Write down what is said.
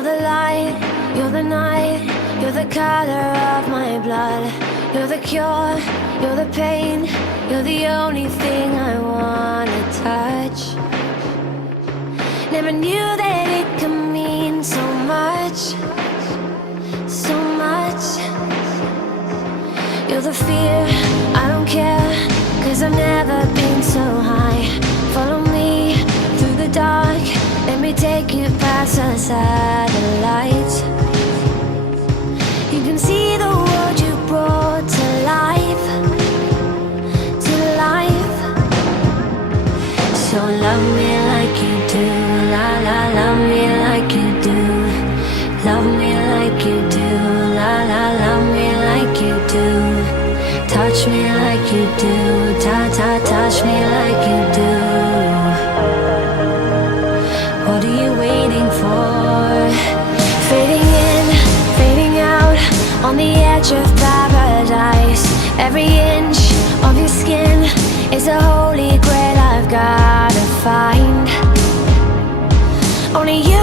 You're the light, you're the night, you're the color of my blood. You're the cure, you're the pain, you're the only thing I wanna touch. Never knew that it could mean so much, so much. You're the fear, I don't care, 'cause I've never been so high. Follow me through the dark, let me take you past the satellites. You can see the world you brought to life, to life. So love me like you do, la la, love me like you do. Love me like you do, la la, love me like you do. Touch me like you do, ta ta, touch me like you do. What are you waiting for? Fading in, fading out, on the edge of paradise. Every inch of your skin is a holy grail I've gotta find. Only you